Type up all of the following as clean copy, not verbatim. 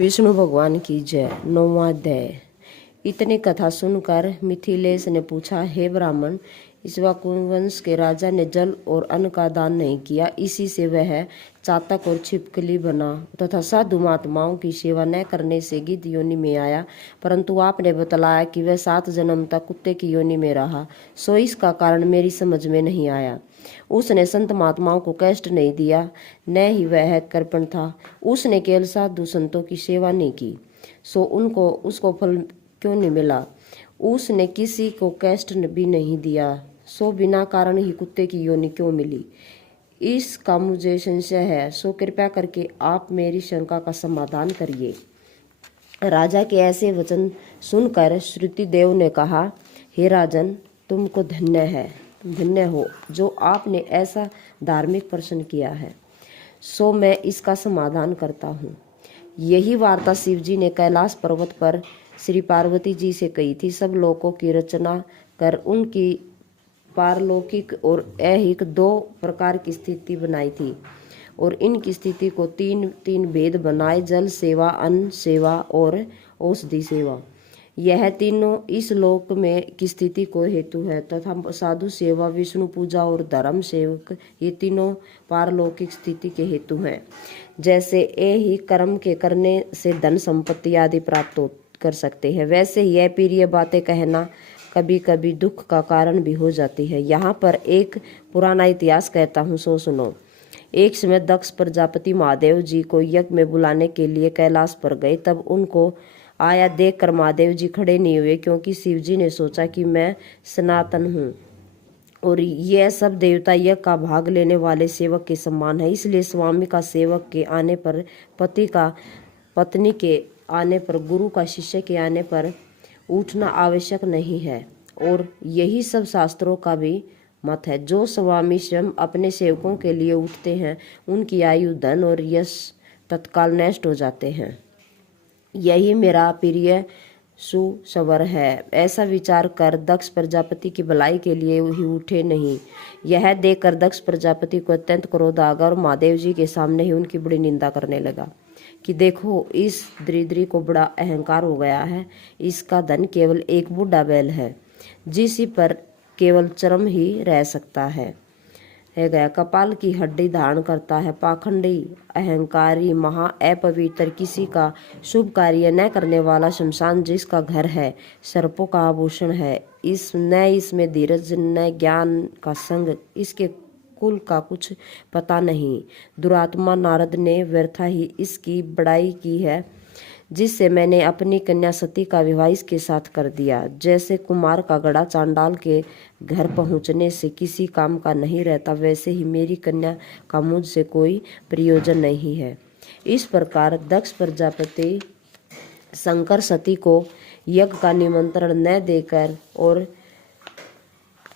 विष्णु भगवान की जय। 9वां अध्याय। इतनी कथा सुनकर मिथिलेश ने पूछा, हे ब्राह्मण, इक्ष्वाकु वंश के राजा ने जल और अन्न का दान नहीं किया, इसी से वह चातक और छिपकली बना तथा साधु महात्माओं की सेवा न करने से गिद्ध योनि में आया। परंतु आपने बतलाया कि वह 7 जन्म तक कुत्ते की योनि में रहा, सो इसका कारण मेरी समझ में नहीं आया। उसने संत महात्माओं को कष्ट नहीं दिया, न ही वह कृपण था। उसने केवल साधु संतों की सेवा नहीं की, सो उसको फल क्यों नहीं मिला? उसने किसी को कष्ट भी नहीं दिया, सो बिना कारण ही कुत्ते की योनि क्यों मिली? इसका मुझे संशय है, सो कृपया करके आप मेरी शंका का समाधान करिए। राजा के ऐसे वचन सुनकर श्रुतिदेव ने कहा, हे राजन, तुमको धन्य हो जो आपने ऐसा धार्मिक प्रश्न किया है, सो मैं इसका समाधान करता हूँ। यही वार्ता शिव जी ने कैलाश पर्वत पर श्री पार्वती जी से कही थी। सब लोकों की रचना कर उनकी पारलौकिक और ऐहिक 2 प्रकार की स्थिति बनाई थी, और इनकी स्थिति को 3 भेद बनाए: जल सेवा, अन्न सेवा और औषधि सेवा। यह तीनों इस लोक में की स्थिति को हेतु है तथा साधु सेवा, विष्णु पूजा और धर्म सेवक ये तीनों पारलौकिक स्थिति के हेतु हैं। जैसे ही कर्म के करने से धन संपत्ति आदि प्राप्त कर सकते हैं, वैसे ही अप्रिय बातें कहना कभी कभी दुख का कारण भी हो जाती है। यहाँ पर एक पुराना इतिहास कहता हूँ, सो सुनो। एक समय दक्ष प्रजापति महादेव जी को यज्ञ में बुलाने के लिए कैलाश पर गए। तब उनको आया देखकर महादेव जी खड़े नहीं हुए, क्योंकि शिव जी ने सोचा कि मैं सनातन हूँ और यह सब देवता यज्ञ का भाग लेने वाले सेवक के समान है। इसलिए स्वामी का सेवक के आने पर, पति का पत्नी के आने पर, गुरु का शिष्य के आने पर उठना आवश्यक नहीं है। और यही सब शास्त्रों का भी मत है। जो स्वामी स्वयं अपने सेवकों के लिए उठते हैं, उनकी आयु, धन और यश तत्काल नष्ट हो जाते हैं। यही मेरा प्रिय सुसवर है। ऐसा विचार कर दक्ष प्रजापति की भलाई के लिए ही उठे नहीं। यह देखकर दक्ष प्रजापति को अत्यंत क्रोध आ गया और महादेव जी के सामने ही उनकी बड़ी निंदा करने लगा कि देखो, इस दरिद्री को बड़ा अहंकार हो गया है। इसका धन केवल एक बूढ़ा बैल है, जिस पर केवल चर्म ही रह सकता है गया, कपाल की हड्डी धारण करता है। पाखंडी, अहंकारी, महा अपवित्र, किसी का शुभ कार्य न करने वाला, शमशान जिसका घर है, सर्पों का आभूषण है। इसमें धीरज न ज्ञान का संग, इसके कुल का कुछ पता नहीं। दुरात्मा नारद ने व्यर्था ही इसकी बड़ाई की है, जिससे मैंने अपनी कन्या सती का विवाह इसके साथ कर दिया। जैसे कुमार का घड़ा चांडाल के घर पहुंचने से किसी काम का नहीं रहता, वैसे ही मेरी कन्या का मुझसे कोई प्रयोजन नहीं है। इस प्रकार दक्ष प्रजापति शंकर सती को यज्ञ का निमंत्रण न देकर और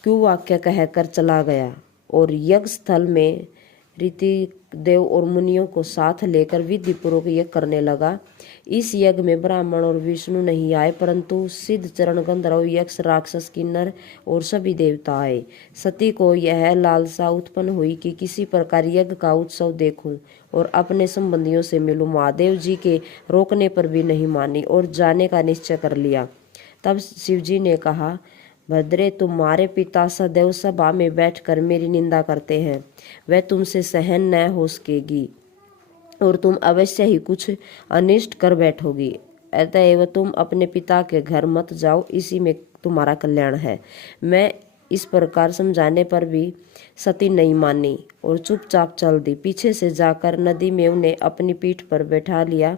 कुवाक्य कहकर चला गया और यज्ञ स्थल में ऋतिदेव और मुनियों को साथ लेकर विधि पूर्वक यज्ञ करने लगा। इस यज्ञ में ब्राह्मण और विष्णु नहीं आए, परंतु सिद्ध, चरण, गंधर्व, यक्ष, राक्षस, किन्नर और सभी देवता आए। सती को यह लालसा उत्पन्न हुई कि किसी प्रकार यज्ञ का उत्सव देखूं और अपने संबंधियों से मिलूं। महादेव जी के रोकने पर भी नहीं मानी और जाने का निश्चय कर लिया। तब शिवजी ने कहा, भद्रे, तुम्हारे पिता सदैव सभा में बैठकर मेरी निंदा करते हैं, वह तुमसे सहन न हो सकेगी और तुम अवश्य ही कुछ अनिष्ट कर बैठोगी। अतएव तुम अपने पिता के घर मत जाओ, इसी में तुम्हारा कल्याण है। मैं इस प्रकार समझाने पर भी सती नहीं मानी और चुपचाप चल दी। पीछे से जाकर नदी में उन्हें अपनी पीठ पर बैठा लिया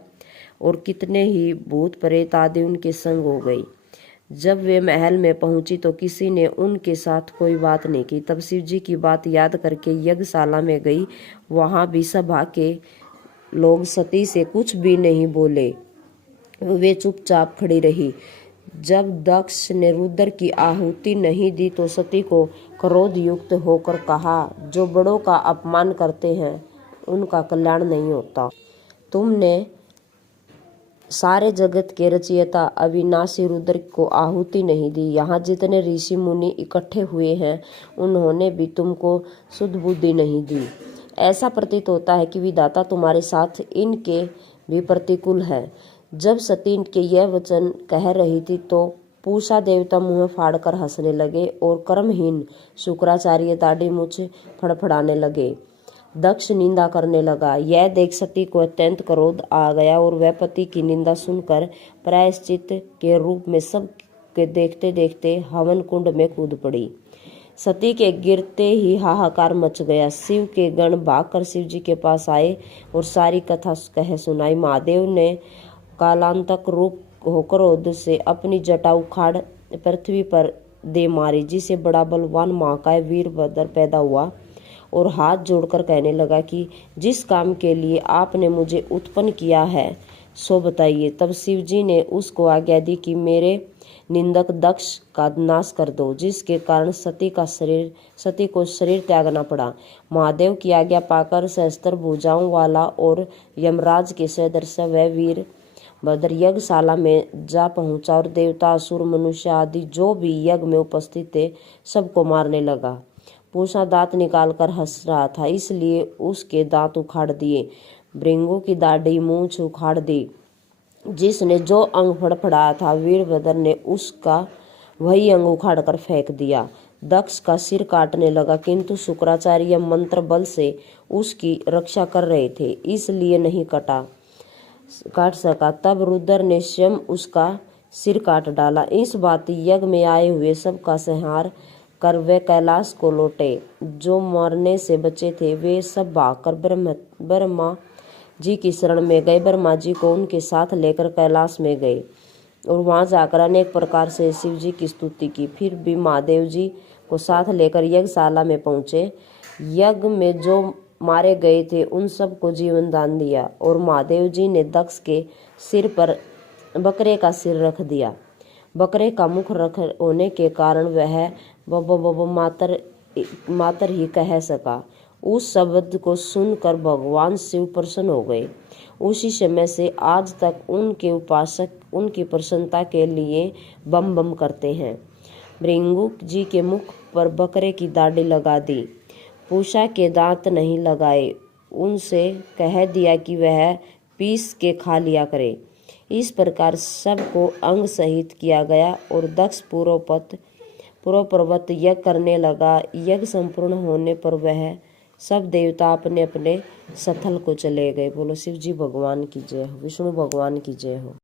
और कितने ही भूत प्रेत आदि उनके संग हो गई। जब वे महल में पहुंची तो किसी ने उनके साथ कोई बात नहीं की। तब शिव जी की बात याद करके यज्ञशाला में गई। वहां भी सभा के लोग सती से कुछ भी नहीं बोले, वे चुपचाप खड़ी रही। जब दक्ष ने रुद्र की आहुति नहीं दी तो सती को क्रोध युक्त होकर कहा, जो बड़ों का अपमान करते हैं उनका कल्याण नहीं होता। तुमने सारे जगत के रचयिता अविनाशी रुद्र को आहुति नहीं दी। यहाँ जितने ऋषि मुनि इकट्ठे हुए हैं, उन्होंने भी तुमको शुद्ध बुद्धि नहीं दी। ऐसा प्रतीत होता है कि विधाता तुम्हारे साथ इनके भी प्रतिकूल है। जब सती के यह वचन कह रही थी तो पूषा देवता मुंह फाड़कर हंसने लगे और कर्महीन शुक्राचार्य दाढ़ी मूछ फड़फड़ाने लगे। दक्ष निंदा करने लगा। यह देख सती को अत्यंत क्रोध आ गया और वह पति की निंदा सुनकर प्रायश्चित के रूप में सब के देखते देखते हवन कुंड में कूद पड़ी। सती के गिरते ही हाहाकार मच गया। शिव के गण भागकर शिव जी के पास आए और सारी कथा कह सुनाई। महादेव ने कालांतक रूप होकर क्रोध से अपनी जटा उखाड़ पृथ्वी पर दे मारी, जिसे बड़ा बलवान महाकाय वीरभद्र पैदा हुआ और हाथ जोड़कर कहने लगा कि जिस काम के लिए आपने मुझे उत्पन्न किया है सो बताइए। तब शिव जी ने उसको आज्ञा दी कि मेरे निंदक दक्ष का नाश कर दो, जिसके कारण सती को शरीर त्यागना पड़ा। महादेव की आज्ञा पाकर सहस्त्र भुजाओं वाला और यमराज के सदृश वह वीर भद्र यज्ञशाला में जा पहुंचा और देवता असुर मनुष्य आदि जो भी यज्ञ में उपस्थित थे सबको मारने लगा। पूषा दांत निकालकर हंस रहा था, इसलिए उसके दांत उखाड़ दिए। भृंगु की दाढ़ी मूंछ उखाड़ दी। जिसने जो अंग फड़फड़ाया था वीरभद्र ने उसका वही अंग उखाड़ कर फेंक दिया। दक्ष का सिर काटने लगा, किंतु शुक्राचार्य मंत्र बल से उसकी रक्षा कर रहे थे, इसलिए नहीं काट सका। तब रुद्र ने स्वयं उसका सिर काट डाला। इस बात यज्ञ में आए हुए सबका संहार कर वे कैलाश को लौटे। जो मरने से बचे थे वे सब भागकर ब्रह्मा जी की शरण में गए। ब्रह्मा जी को उनके साथ लेकर कैलाश में गए और वहां जाकर अनेक प्रकार से शिव जी की स्तुति की। फिर भी महादेव जी को साथ लेकर यज्ञशाला में पहुंचे। यज्ञ में जो मारे गए थे उन सबको जीवन दान दिया और महादेव जी ने दक्ष के सिर पर बकरे का सिर रख दिया। बकरे का मुख रख होने के कारण वह मातर ही कह सका। उस शब्द को सुनकर भगवान शिव प्रसन्न हो गए। उसी समय से आज तक उनके उपासक उनकी प्रसन्नता के लिए बम बम करते हैं। भृंगु जी के मुख पर बकरे की दाढ़ी लगा दी। पूषा के दांत नहीं लगाए। उनसे कह दिया कि वह पीस के खा लिया करे। इस प्रकार सबको अंग सहित किया गया और दक्ष पूर्ववत यज्ञ करने लगा। यज्ञ संपूर्ण होने पर वह सब देवता अपने अपने स्थल को चले गए। बोलो शिव जी भगवान की जय हो, विष्णु भगवान की जय हो।